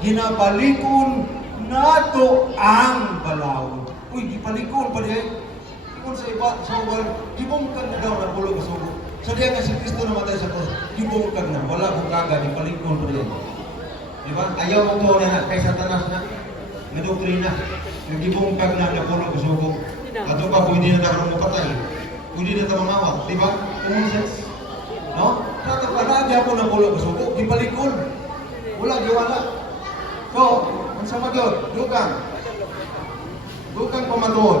ginabalikon nato ang balaod. Uy, gipalikon pa diay. Ikon sa iba, sa uwan, gibungkag na daw na bulog sa uwan. So diya nga si Kristo namatay sa krus, gibungkag na, wala kong kaga, gipalikon pa diay. Diba? Ayaw mo to na kay Satanas na, nga doktrina, nagibungkag na bulog sa uwan. Ato pa, kung hindi na tayo mapatay, kung hindi na tayo mamawa, diba? Common sense. No? Tatapalagya po ng bulog sa uwan, gipalikon. Wala, giwala. So, ang sa magod, Dukang pamatuod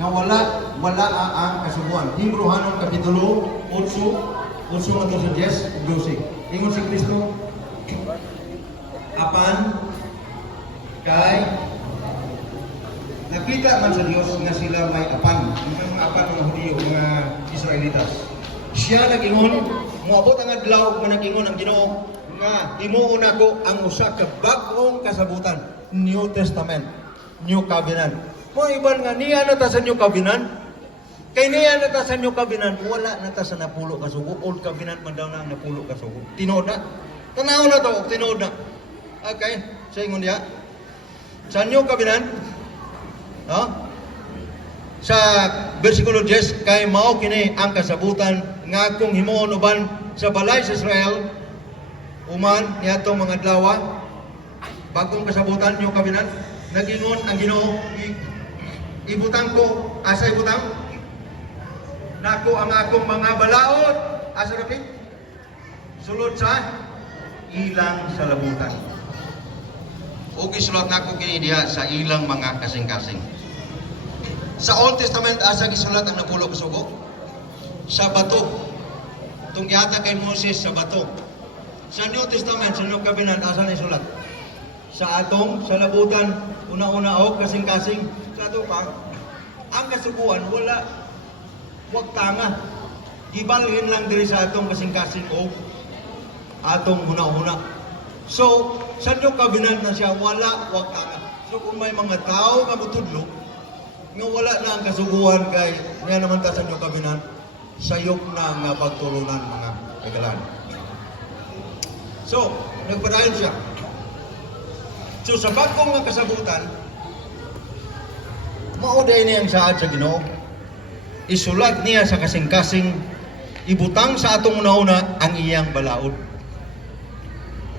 na wala ang kasubuan. Hebrew Kapitulo 8, 8 nga sa 10, 12. Ingon si Kristo, apan kay nakita man sa Dios nga sila may apan. Yung mga apan ng Hudiyo, mga Israelitas. Siya nag-ingon, moabot ang adlaw nga nag-ingon ang Ginoo nga himuon ako ang usa ka bag-ong kasabutan, New Testament, New Covenant. Mo iban nga niya na ta sa New Covenant. Kay niya na ta sa New Covenant, wala na ta sa napulo ka sugo. Old Covenant man daw na ang napulo ka sugo. Tinood na. Tanaw na to, tinood na. Okay, sa ingon diya. Sa New Covenant, no? Sa versikulo 10, kay mao kini ang kasabutan nga akong himuon uban sa balay sa Israel. Uman niadtong mga adlaw, bagong kasabutan New Covenant, nagingon ang Ginoo, ibutang ko, asa ibutang? Nako ang akong mga balaod, asa rapit? Sulod sa ilang salabutan. O gisulat nako kini diha sa ilang mga kasing-kasing. Sa Old Testament asa gisulat ang napulo ka sugo? Sa bato. Tung gihatag kay Moses sa bato. Sa New Testament, sa New Covenant, asa ni sulat? Sa atong, sa labutan, una-una o kasing-kasing, sa ato pa, ang kasubuan, wag tanga. Gibalhin lang diri sa atong kasing-kasing o atong una-una. So, sa New Covenant na siya, wag tanga. So, kung may mga tao nga mutudlo, nga wala na ang kasubuan kay, nga naman ta sa New Covenant, sayok na nga pagtulunan mga kagalan. So, nagpadayon siya. So, sa bagong nga kasabutan, mauday niyang saad sa Ginoo, isulat niya sa kasing-kasing, ibutang sa atong una-una ang iyang balaod.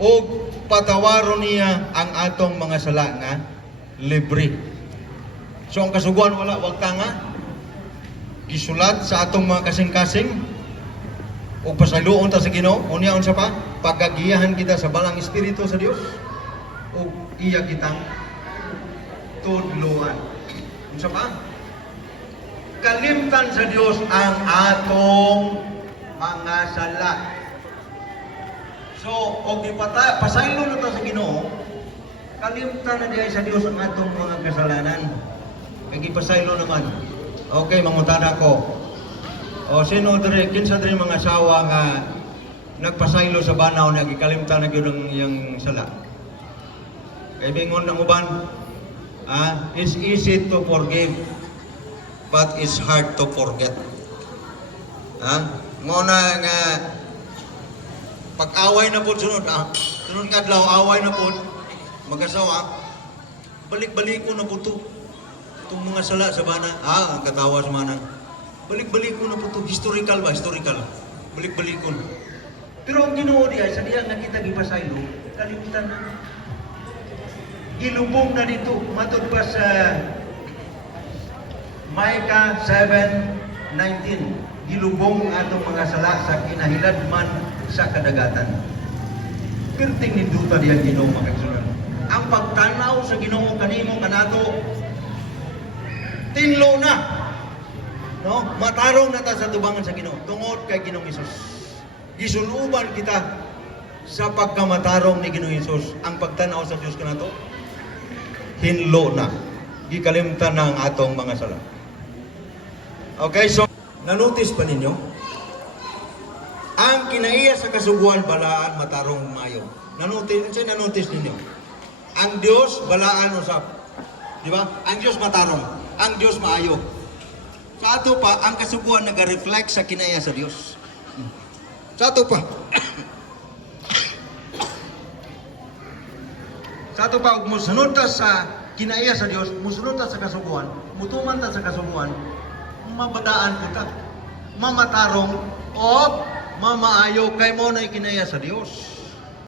O patawaron niya ang atong mga sala nga libre. So, ang kasuguan wag tanga, isulat sa atong mga kasing-kasing, o pasaluon ta sa Ginoo, unya unsa pa? Pagagiyahan kita sa balang espiritu sa Dios, o iya kitang tudluan. Unsa pa? Kalimtan sa Dios ang atong mga sala. So, og pasaylo na ta sa Ginoo, kalimtan na diay sa Dios ang atong mga kasalanan. Kay gipasaylo naman. Okay, mangutana ko. O sino dire, kinsa dire mga asawa nga nagpasaylo sa banaw na gikalimtan na gyud ang iyang sala. Kay bingon ng uban, it's easy to forgive, but it's hard to forget. Mo na nga pag-away na po sunod, sunod nga adlaw away na po mag-asawa, balik-balik ko na po to. Itong mga sala sa bana, ang katawa sa manang. Balik-balik ko na po ito. Historical ba? Historical. Balik-balik ko. Pero ang Ginoo diya, sa diya nga kita gipasaylo, kalimutan na. Gilubong na dito. Matod pa sa Micah 7:19. Gilubong atong mga sala sa kinahilad man sa kadagatan. Perting ninduta diya Ginoo makagsunan. Ang pagtanaw sa Ginoo kanimo kanato, tinlo na. No? Matarong na ta sa tubangan sa Ginoo tungod kay Ginoong Hesus. Gisuluban kita sa pagkamatarong ni Ginoong Hesus. Ang pagtanaw sa Dios kanato hinlo na. Gikalimtan na ang atong mga sala. Okay, so nanotice pa ninyo? Ang kinaiya sa kasuguan balaan matarong mayo. Nanotice ninyo? Ang Dios balaan usap. Di ba? Ang Dios matarong, ang Dios maayo. Sa ato pa, ang kasuguan nag-reflect sa kinaya sa Dios. Sa ato pa. Sa ato pa, musunod ta sa kinaiya sa Dios, musunod ta sa kasuguan, mutuman ta sa kasuguan, mabadaan po ta, mamatarong, o mamaayo kay mo na ikinaiya sa Dios.